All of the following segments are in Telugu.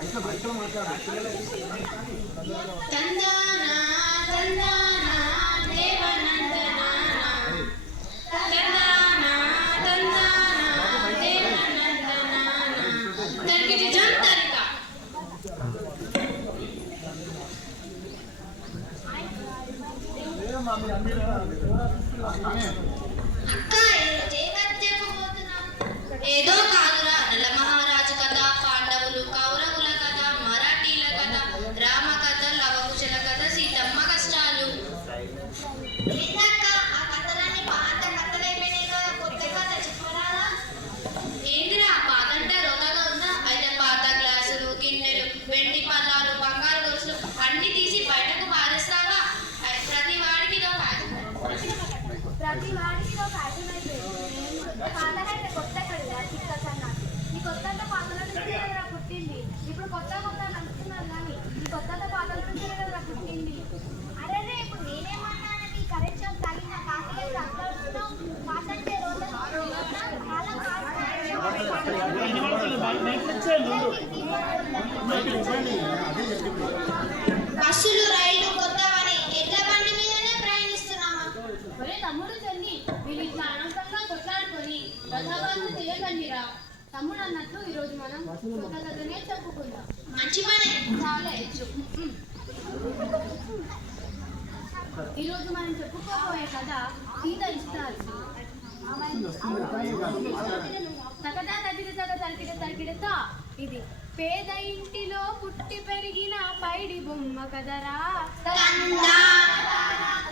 ఏదో కాదురా, నల మహారాజు కథ, పాండవులు కౌరవుల కథ, మరాఠీల కథ, రామ కథ, లవకుశల కథ, సీతమ్మ కష్టాలు. ఏంటిరా పాతంటే రోతగా ఉందా? అయితే పాత గ్లాసులు, గిన్నెలు, వెండి పల్లాలు, బంగారు గొలుసులు అన్ని తీసి బయటకు పారేస్తావా? ప్రతి వాడికి పుట్టింది. ఇప్పుడు కొత్త నడుస్తున్నారు కానీ ఈ కొత్త పాతల నుంచి కదా పుట్టింది. అరే ఇప్పుడు నేనేమన్నానని కరెంట్ షాక్ తగిన కాకి పాతంటే బస్సులు, రైళ్లు కొత్తవని ఎడ్ల బండి మీదనే ప్రయాణిస్తున్నామా? ఒరే తమ్ముడు చెల్లి, వీళ్ళు ఇట్లా అనంతంగా కొట్లాడుకొని రథాబాద్ చేయకండిరా. తమ్ముడు అన్నట్లు ఈరోజు మనం కొత్త కథనే చెప్పుకుందాం. మంచి పని. చాలా హెచ్చు. ఈరోజు మనం చెప్పుకోబోయే కథ సీత ఇష్టాలు. ఇది పేద ఇంటిలో పుట్టి పెరిగిన పైడి బొమ్మ కదరా.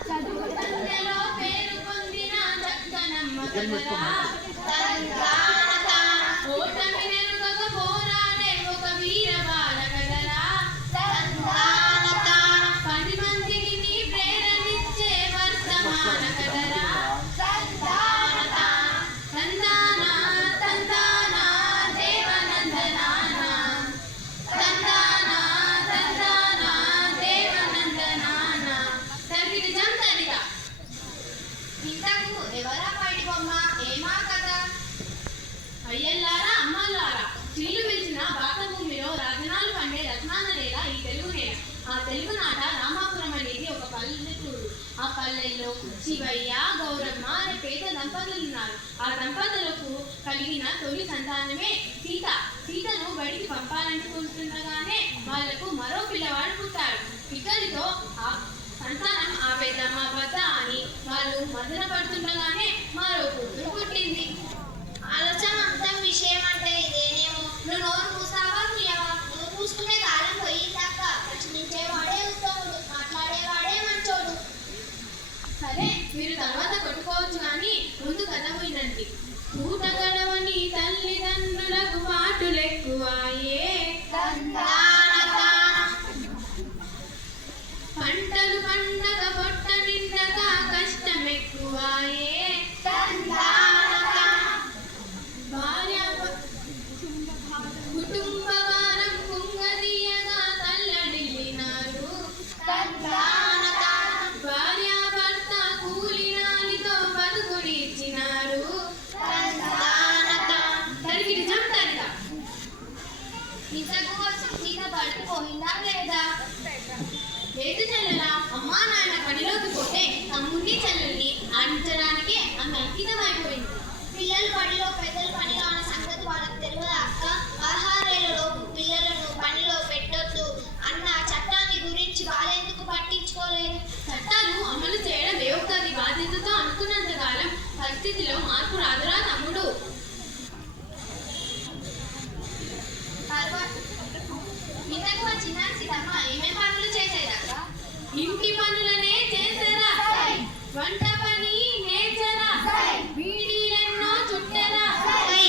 చదువు సంఖ్యలో పేరు పొందిన చక్కనమ్మ కదరా. ఓటమి నెరుగక పోరాడే ఒక వీర బాల కదరా. 10 మందికి నీ ప్రేరణిచ్చే వర్తమాన కదరా. ఎవరా పైడి బొమ్మ? ఏమా కథ? అయ్యల్లారా అమ్మాలారా, స్త్రీలు పిలిచిన భారత భూమిలో రత్నాలు పండే రత్నాల నేల ఈ తెలుగు నేల. ఆ తెలుగు నాట రామాపురం అనేది ఒక పల్లెటూరు. ఆ పల్లెల్లో శివయ్య, గౌరమ్మ అనే పేద దంపతులు ఉన్నారు. ఆ దంపతులకు కలిగిన తొలి సంతానమే సీత. సీతను బయటికి పంపాలనుకుంటుండగానే వాళ్లకు మరో పిల్లవాడు పుట్టాడు. ఇక్కడితో ఆ సంతానం ఆ పెద్దమ్మ వద్ద అని వాళ్ళు మదన పడుతుండగానే మరో కూతురు పుట్టింది. ఆలోచన అంతా విషయం అంటే ఇదేనేమో. నువ్వు నోరు మూసావా ముయ్యవా? నోరు మూసుకునే కాలం పోయిందాక. ప్రశ్నించేవాడే ఉత్తముడు, మాట్లాడేవాడే మంచోడు. సరే, మీరు తర్వాత కొట్టుకోవచ్చు కానీ ముందు కథ పోయినండి. పూట గడవని తల్లిదండ్రులకు పాటులెక్కువాయే. పంటలు పండగ పొట్ట నిండగా కష్టం ఎక్కువాయే. కుటుంబ భారం కుంగదీయగా తల్లడిల్లినారు. భార్యాభర్త కూలినాలితో బతుకునిచ్చినారు. నిజంగా సీత పడిపోయిందా లేదా? లేదు చెల్లెలా. అమ్మా నాయన పనిలోకి పోతే తమ్ముడిని చెల్లెల్ని ఆడించడానికి ఆమె అంకితమైపోయింది. పిల్లలు పనిలో పెద్దలు పనిలో అన్న సంగతి వాళ్ళకి తెలియదా అక్క? 16 ఏళ్లలోపు పిల్లలను పనిలో పెట్టొద్దు అన్న చట్టాన్ని గురించి వాళ్ళెందుకు పట్టించుకోలేదు? చట్టాలు అమలు చేయడం వ్యవస్థది బాధ్యతతో అనుకున్నంత కాలం పరిస్థితిలో మార్పు రాదురా తమ్ముడు. ఇంతకు వచ్చిన సీతమ్మ ఏమేం పనులు చేసేదక్క? ఇంటి పనులనే చేసేరా, వంట పని నేర్చరా, బీడీలెన్నో చుట్టరా,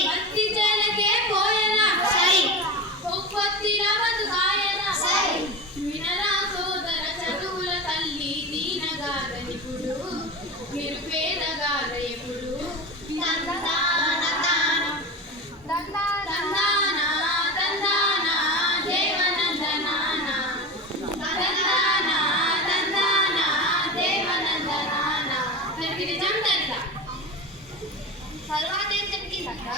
పత్తి చేలకే పోయరా, పొప్పత్తిలా బతుకాయరా. వినరా సోదర చదువుల తల్లి దీనగారనిపుడు, మీరు పేదగార ఎప్పుడు. తర్వాత ఏం జరిగిందక్క?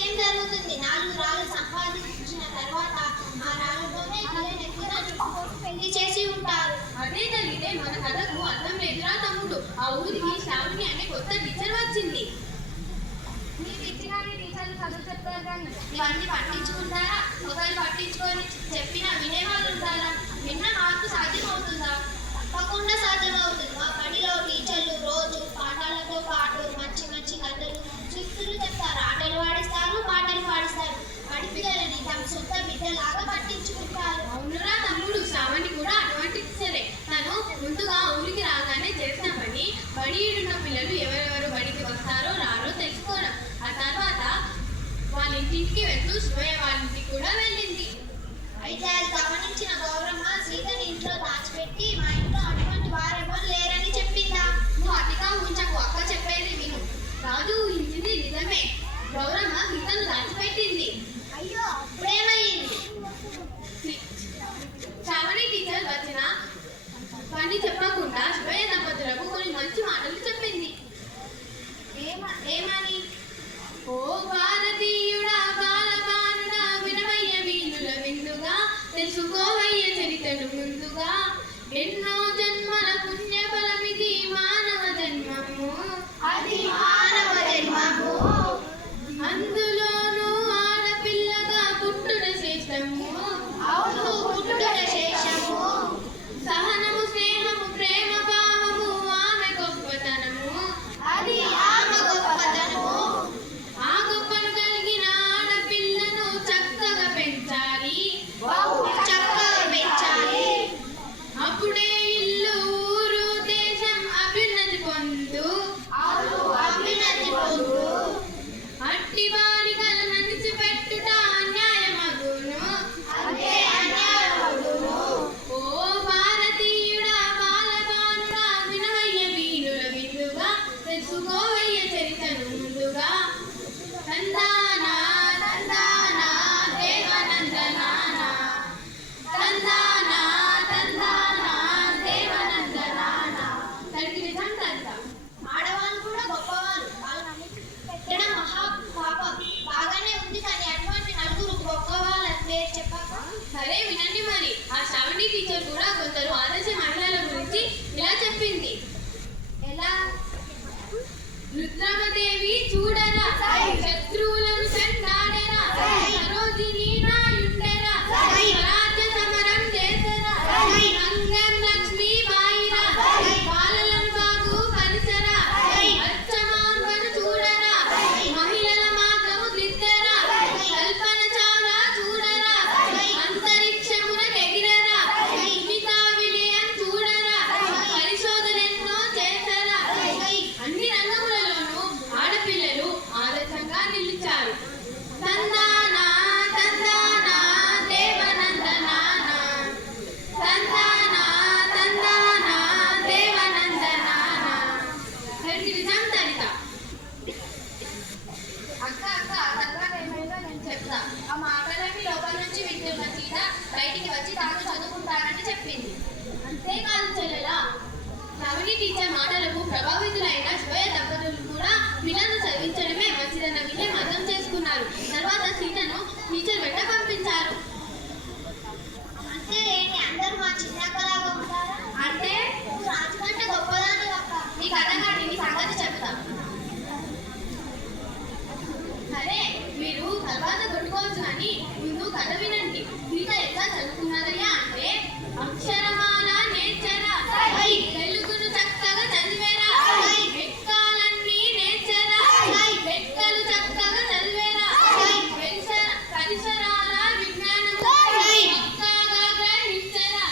ఏం జరుగుతుంది? 4 రాళ్ళు సంపాదించిన తర్వాత ఆ రాళ్ళతోనే నెత్తిన చుట్టుకొని పెళ్లి చేసి ఉంటారు. అదే జరిగితే మన కథకు అర్థం లేదురా తమ్ముడు. ఆ ఊరికి శ్రావణి అనే కొత్త టీచర్ వచ్చింది. చదువు చెప్తారు కానీ ఇవన్నీ పట్టించుకుంటారా? ఒకరు పట్టించుకొని చెప్పినా వినేవాళ్ళు ఉంటారా? విన్న మార్పు సాధ్యమవుతుందా? తప్పకుండా సాధ్యమవుతుంది. మా పనిలో టీచర్లు రోజు పాఠాలతో పాటు మంచి మంచి కథలు సూక్తులు చెప్తారు. ఆటలు పాడిస్తారు, పాటలు పాడిస్తారు. బడి పిల్లలని తమ సొంత బిడ్డలాగా పట్టించుకుంటారు. అవునురా తమ్ముడు, శ్రావణి కూడా అటువంటి టీచరే. తను ముందుగా ఊరికి రాగానే చేసిన పని బడియుడున్న పిల్లలు ఎవరెవరు బడికి వస్తారో రారో తెలుసుకోవడం. ఆ తర్వాత వాళ్ళ ఇంటింటికి వెళ్తూ శివయ్య వాళ్ళ ఇంటికి కూడా వెళ్ళింది. అయితే అది గమనించిన గౌరమ్మ సీతని ఇంట్లో దాచిపెట్టి మా ఇంట్లో అటువంటి వారెవరు లేరని చెప్పిందా? నువ్వు అతిగా ఊహించకు, అక్క చెప్పేది విను. రాజు ఊహించింది నిజమే. గౌరమ్మ సీతను దాచిపెట్టింది. అయ్యో, అప్పుడేమైంది? శ్రావణి టీచర్ వచ్చిన పని చెప్పకుండా శివయ్య దంపతులకు కొన్ని మంచి మాటలు చెప్పింది. ఏమని? ఓ భారతీయుడా బాలబాలుడా వినవయ్య వీణుల విందుగా, తెలుసుకోవయ్య చరిత్రను ముందుగా. ఎన్నో జన్మల పుణ్య ఫలమిది మానవ జన్మము, అది మానవ జన్మము. అందులోనూ ఆడపిల్లగా పుట్టుట శ్రేష్టము. అవును, పుట్టుట శేషము. సహనము, స్నేహము, ప్రేమ భావము ఆమె గొప్పతనము. అది ఆమె గొప్పతనము. ఆ గొప్పను కలిగిన ఆడపిల్లను చక్కగా పెంచాలి, బహు చక్కగా పెంచాలి. అప్పుడే ఇల్లు ఊరు దేశం అభ్యున్నతి పొందు. అవును, అభ్యున్నతి పొందు. అట్టి బాలికలు నడిచిపెట్టుట అన్యాయమగును. అదే అన్యాయమగును. ఓ భారతీయుడా బాలబాలుడా వినవయ్య వీణుల విందుగా, తెలుసుకోవయ్య చరిత్రను ముందుగా. తందానా తందానా దేవనందనానా, తందానా తందానా దేవనందనానా. దానికి నిజం తెలుసా? ఆడవాళ్ళు కూడా గొప్పవాళ్ళు. వాళ్ళని పెట్టడం మహా పాపం. బాగానే ఉంది కానీ అటువంటి నలుగురు గొప్పవాళ్ళ పేరు చెప్పాక సరే వినండి మరి. ఆ శ్రావణి టీచర్ కూడా కొందరు ఆదర్శ మహిళల గురించి ఇలా చెప్పింది. ఎలా? రుద్రమదేవి చూడరా, శత్రువులను చెండాడరా, సరోజిని నాయుండరా, స్వరాజ్య సమరం చేసరా, రంగం లక్ష్మీబాయిరా, బాలలను బాగు పరిచరా, అచ్చమాంబను చూడరా, మహిళల మార్గము దిద్దరా, కల్పన చావ్లా చూడరా, అంతరిక్షమున ఎగిరరా, సునీతా విలియన్ చూడరా, పరిశోధనెన్నో చేసరా. అన్ని రంగములలోనూ ఆడపిల్లలు ఆదర్శంగా నిలిచారు. తందానా తందానా దేవనందనానా, తందానా తందానా దేవనందనానా. దానికి నిజం తనిత. అక్క అక్క తర్వాత ఏమైందో నేను చెప్తా. ఆ మాటలన్నీ లోపల నుంచి వింటున్న సీత బయటికి వచ్చి తాను చదువుకుంటానని చెప్పింది. అంతేకాదు చెల్లెలా, శ్రావణి టీచర్ మాటలకు ప్రభావితులైన శివయ్య దంపతులు కూడా పిల్లలను చదివించడమే మంచిదన్న విషయం అర్థం చేసుకున్నారు. తర్వాత సీతను టీచర్ వెంట పంపించారు. అంటే ఏంటి, అందరూ మా చిన్నక్కలాగా ఉంటారా? అంటే నువ్వు రాజు కంటే గొప్పదాన్ని అక్క. నీ కథ కాటి నీ సంగతి చెప్తా. సరే మీరు తర్వాత కొట్టుకోవచ్చు కానీ ముందు కథ వినండి. సీత ఎట్లా చదువుకున్నదయ్యా అంటే, అక్షరమాల నేర్చరా, తెలుగును చక్కగా చదివేరా, లెక్కలన్నీ నేర్చరా, లెక్కలు చక్కగా చదివేరా, పరిసరాల విజ్ఞానము చక్కగా గ్రహించరా,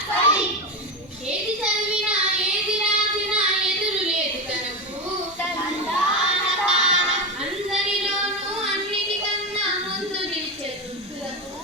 ఏది చదివినా ఏది రాసినా ఎదురు లేదు తనకు, అందరిలోనూ అన్నిటికన్నా ముందు నిలిచే దుస్తులకు,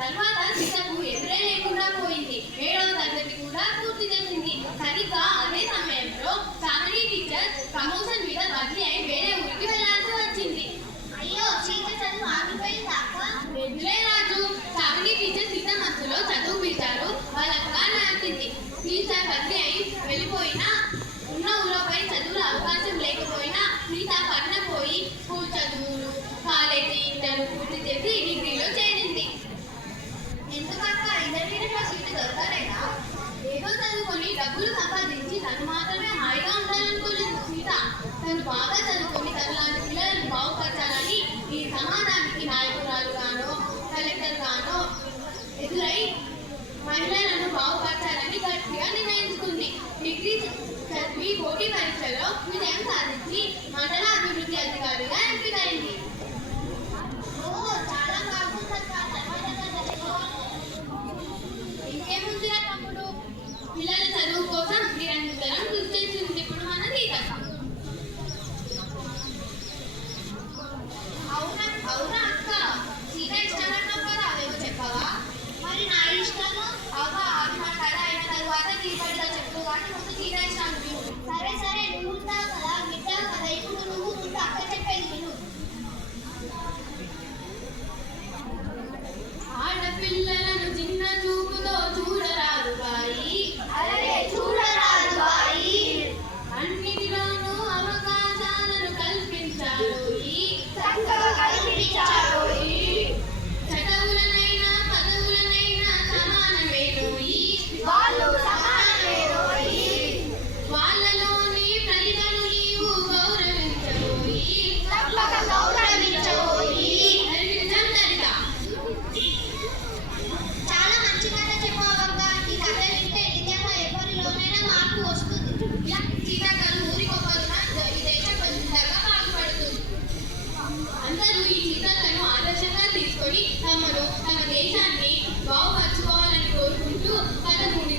తర్వాత సీతకు ఎదురే లేకుండా పోయింది. 7వ తరగతి కూడా పూర్తి చేసింది. సరిగ్గా అదే సమయంలో చామిని టీచర్ ప్రమోషన్ మీద బదిలీ అయి వేరే ఊరికి వెళ్ళాల్సి వచ్చింది. అయ్యో సీత చదువు ఆగిపోయిందా అక్క? ఎదురే రాజు. చామిని టీచర్ సీత మనసులో చదువు పిలిచారు. వాళ్ళగా నాటింది. టీచర్ బదిలీ అయి వెళ్ళిపోయినా ఉన్న ఊరిపై చదువుల అవకాశం లేకపోయినా సీత పట్న పోయి స్కూల్ చదువులు, కాలేజీ, ఇంటర్ పూర్తి చేసి డిగ్రీలో చేరింది. ఎందుకక్క ఇంటర్మీడియట్లో సీటు దొరకలేదా? ఏదో చదువుకొని డబ్బులు సంపాదించి తను మాత్రమే హాయిగా ఉండాలనుకోలేదు సీత. తను బాగా చదువుకొని తనలాంటి పిల్లలను బాగుపరచాలని ఈ సమాజానికి నాయకురాలుగానో కలెక్టర్ గానో ఎదురై మహిళలను బాగుపరచాలని గట్టిగా నిర్ణయించుకుంది. డిగ్రీ చదివి పోటీ పరీక్షలో విజయం సాధించి మండల అభివృద్ధి అధికారిగా ఎంపికైంది. ఓ చాలా బాగుందక్క. తర్వాత ఇంకేముందిరా తమ్ముడు, పిల్లల చదువు కోసం నిరంతరం కృషి చేసింది ఇప్పుడు మన సీతక్క. అవునా అక్క? సీత ఇష్టమన్నావు కదా, అవేమో చెప్పవా? మరి నా ఇష్టము అవ్వ ఆత్మ కథ అయిన తర్వాత తీపడిగా చెప్పు కానీ ముందు సీత ఇష్టాలు విను. సరే సరే, నువ్వు ఉంటావు కదా, వింటావు కదా, ఇప్పుడు నువ్వు ముందు అక్క చెప్పేది విను. ఆడపిల్లలను చిన్న చూపుతో చూడరాదు బాయి, అరే చూడరాదు బాయి. అన్నిటిలోనూ అవకాశాలను కల్పించాలి. చక్కగా కల్పించారోయి. చదువులనైనా పదవులనైనా సమానమేనోయి. వాళ్ళు సమానమేరోయి. వాళ్ళలోని ప్రతిభను నీవు గౌరవించబోయి. తప్పక గౌరవించబోయి. నిజం లలిత. చాలా మంచి కథ చెప్పావక్క. ఈ కథ వింటే నిజంగా ఎవరిలోనైనా మార్పు వస్తుంది. ఇలా సీతాకలు ఊరికొకరున ఈ దేశం కొంచెంగా బాగుపడుతుంది. అందరూ ఈ సీతక్కను ఆదర్శంగా తీసుకొని తమ దేశాన్ని బాగుపరచుకోవాలని కోరుకుంటూ 13